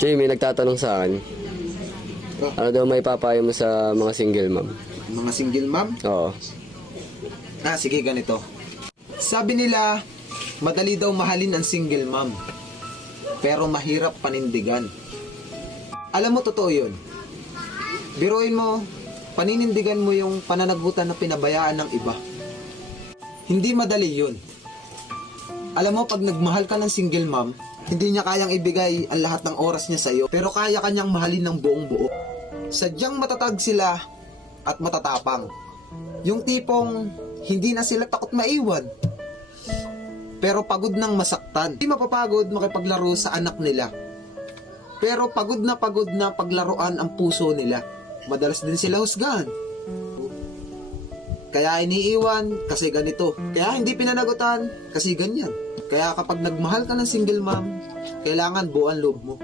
Jay, may nagtatanong sa akin. Ano daw may papayo mo sa mga single mom? Mga single mom? Oo. Sige, ganito. Sabi nila, madali daw mahalin ang single mom. Pero mahirap panindigan. Alam mo, totoo yun. Biruin mo, paninindigan mo yung pananagutan na pinabayaan ng iba. Hindi madali yun. Alam mo, pag nagmahal ka ng single mom, hindi niya kayang ibigay ang lahat ng oras niya sa'yo, pero kaya kanyang mahalin ng buong buo. Sadyang matatag sila at matatapang. Yung tipong hindi na sila takot maiwan, pero pagod nang masaktan. Hindi mapapagod makipaglaro sa anak nila, pero pagod na paglaruan ang puso nila. Madalas din sila husgahan. Kaya iniiwan kasi ganito. Kaya hindi pinanagutan kasi ganyan. Kaya kapag nagmahal ka ng single mom, kailangan buuan loob mo.